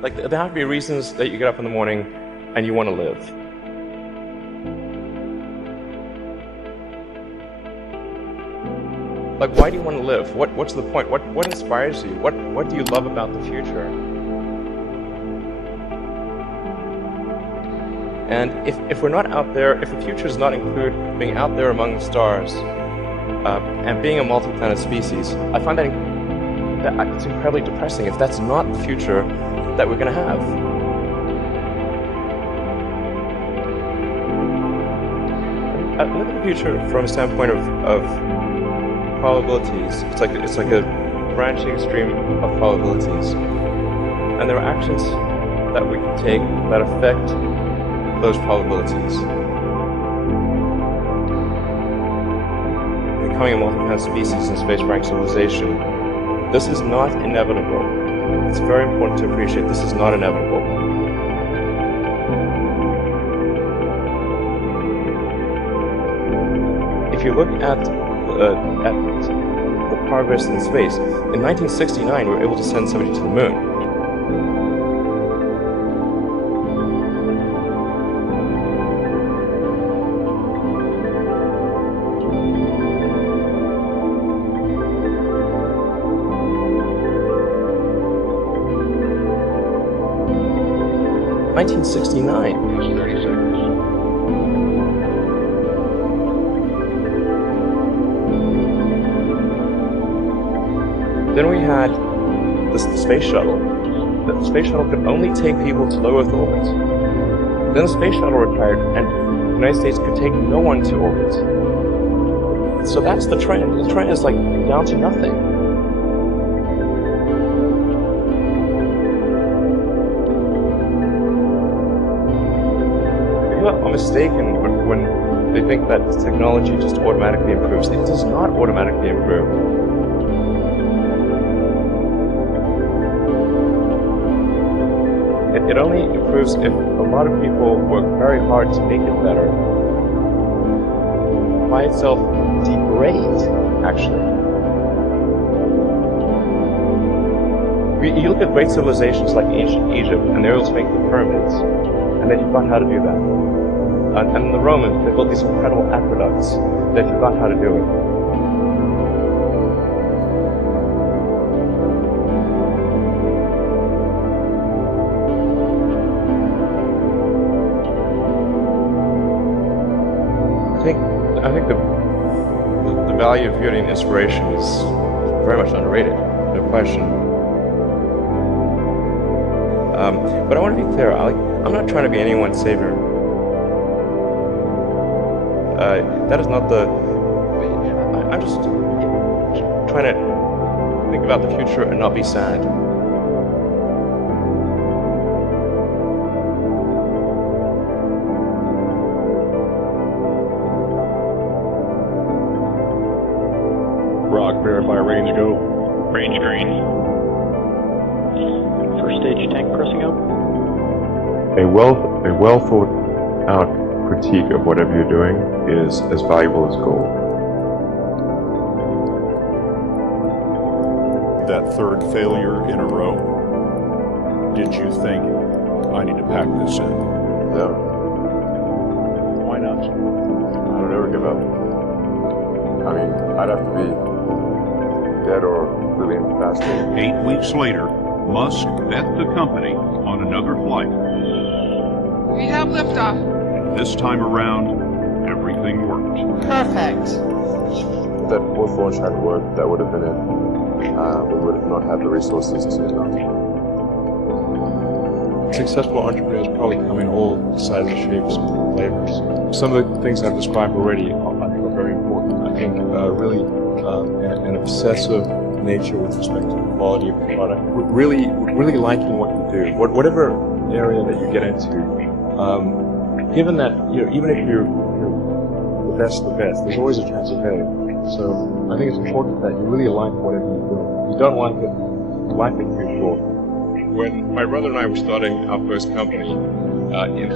Like, there have to be reasons that you get up in the morning and you want to live. Like, why do you want to live? What's the point? What inspires you? What do you love about the future? And if we're not out there, if the future does not include being out there among the stars and being a multi-planet species, I find that it's incredibly depressing if that's not the future that we're going to have. I look at the future from a standpoint of probabilities. It's like a branching stream of probabilities, and there are actions that we can take that affect those probabilities. Becoming a multi-planet species in space-faring civilization, this is not inevitable. It's very important to appreciate this is not inevitable. If you look at the progress in space, in 1969 we were able to send somebody to the moon. Then we had the space shuttle. The space shuttle could only take people to low Earth orbit. Then the space shuttle retired, and the United States could take no one to orbit. So that's the trend. The trend is like down to nothing. People are mistaken when they think that technology just automatically improves. It does not automatically improve. It only improves if a lot of people work very hard to make it better. By itself, degrade, actually. You look at great civilizations like ancient Egypt, and they're able to make the pyramids, and they forgot how to do that. And the Romans, they built these incredible aqueducts, they forgot how to do it. I think the value of beauty and inspiration is very much underrated, no question. But I want to be clear, I'm not trying to be anyone's savior. That is not I'm just trying to think about the future and not be sad. Verify range go. Range green. First stage tank pressing up. A well thought out critique of whatever you're doing is as valuable as gold. That third failure in a row. Did you think, I need to pack this in? No. Why not? I don't ever give up. I mean, I'd have to be dead or really incapacitated. 8 weeks later, Musk bet the company on another flight. We have liftoff. This time around, everything worked. Perfect. If that fourth launch had worked, that would have been it. We would have not had the resources to Successful entrepreneurs probably come in all sizes, shapes, and flavors. Some of the things I've described already, I think, are very important. I think really an obsessive nature with respect to the quality of the product. Really liking what you do, whatever area that you get into. Given that even if you're the best, there's always a chance of failure. So I think it's important that you really like whatever you do. If you don't like it, life is too short. When my brother and I were starting our first company,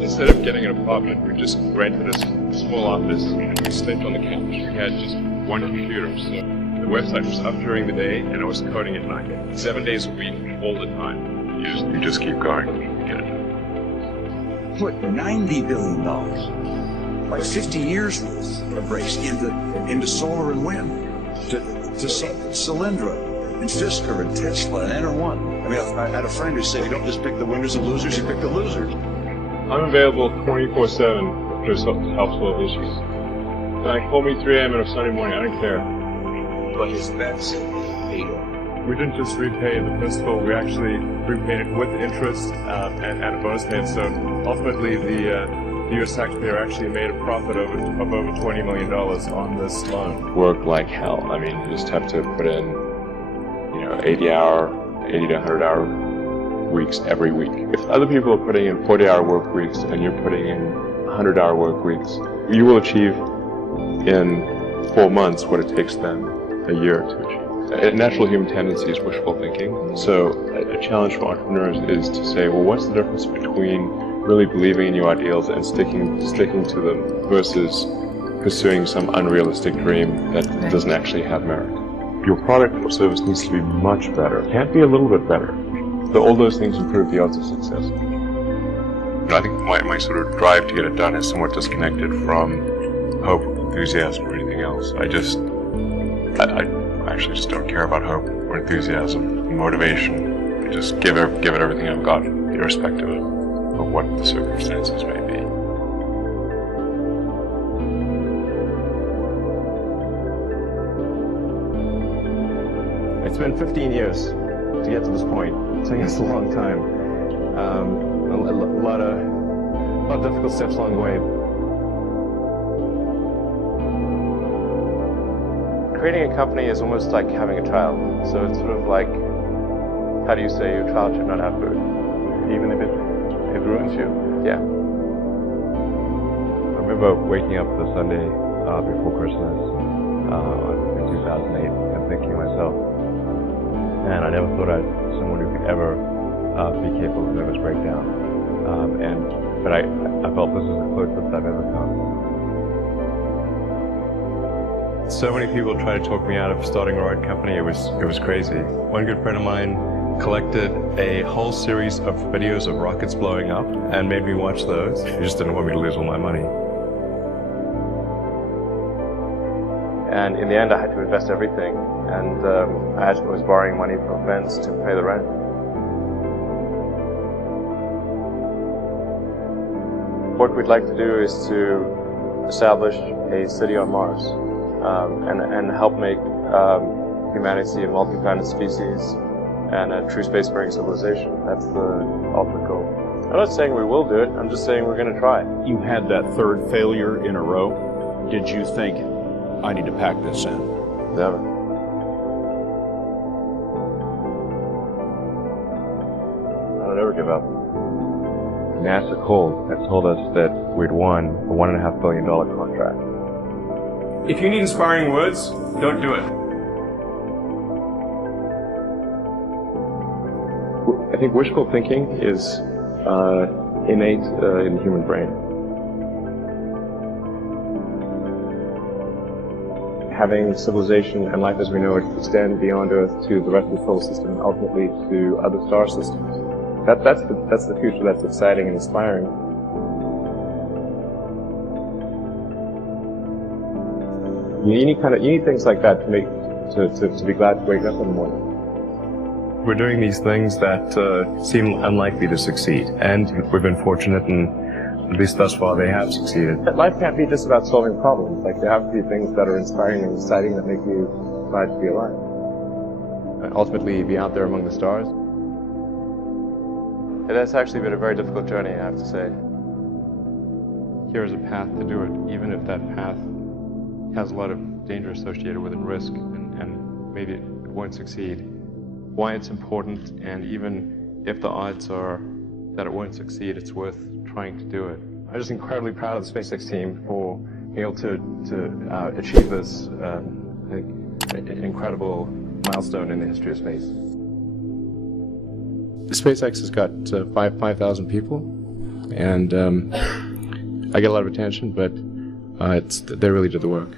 instead of getting an apartment, we just rented a small office and we slept on the couch. We had just one computer, so the website was up during the day and I was coding at night. 7 days a week, all the time. You just keep going. Get it. Put $90 billion, like 50 years worth of race into solar and wind, to Solyndra and Fisker and Tesla and Enter1. I mean, I had a friend who said, you don't just pick the winners and losers, you pick the losers. I'm available 24/7 to help solve issues. Call me 3 a.m. on a Sunday morning, I don't care. But his bets paid off. We didn't just repay the principal, we actually repaid it with interest and a bonus payment. So ultimately, the U.S. taxpayer actually made a profit of over $20 million on this loan. Work like hell. I mean, you just have to put in, 80 to 100-hour weeks every week. If other people are putting in 40-hour work weeks and you're putting in 100-hour work weeks, you will achieve in 4 months what it takes them a year to achieve. A natural human tendency is wishful thinking. So a challenge for entrepreneurs is to say, well, what's the difference between really believing in your ideals and sticking to them versus pursuing some unrealistic dream that doesn't actually have merit? Your product or service needs to be much better. It can't be a little bit better. So all those things improve the odds of success. I think my sort of drive to get it done is somewhat disconnected from hope, enthusiasm, or anything else. I actually just don't care about hope or enthusiasm, motivation. I just give it everything I've got, irrespective of what the circumstances may be. It's been 15 years to get to this point. It's taken us a long time. A lot of difficult steps along the way. Creating a company is almost like having a child. So it's sort of like, how do you say your child should not have food? Even if it ruins you? Yeah. I remember waking up the Sunday before Christmas in 2008 and thinking to myself, man, I never thought I'd someone who could ever be capable of nervous breakdown. But I felt this is the closest I've ever come. So many people tried to talk me out of starting a road company. It was crazy. One good friend of mine collected a whole series of videos of rockets blowing up and made me watch those. He just didn't want me to lose all my money. And in the end, I had to invest everything, and I was borrowing money from friends to pay the rent. What we'd like to do is to establish a city on Mars, and help make humanity a multi-planet species and a true spacefaring civilization. That's the ultimate goal. I'm not saying we will do it, I'm just saying we're going to try. You had that third failure in a row. Did you think, I need to pack this in? Never. I don't ever give up. NASA called and told us that we'd won a $1.5 billion contract. If you need inspiring words, don't do it. I think wishful thinking is innate in the human brain. Having civilization and life as we know it extend beyond Earth to the rest of the solar system and ultimately to other star systems. That's the future that's exciting and inspiring. You need things like that to be glad to wake up in the morning. We're doing these things that seem unlikely to succeed, and we've been fortunate, and at least thus far they have succeeded. Life can't be just about solving problems. Like, there have to be things that are inspiring and exciting that make you glad to be alive. Ultimately, be out there among the stars. It has actually been a very difficult journey, I have to say. Here is a path to do it, even if that path has a lot of danger associated with it, risk, and maybe it won't succeed. Why it's important, and even if the odds are that it won't succeed, it's worth trying to do it. I'm just incredibly proud of the SpaceX team for being able to achieve this incredible milestone in the history of space. SpaceX has got 5,000 people, and I get a lot of attention, but they really did the work.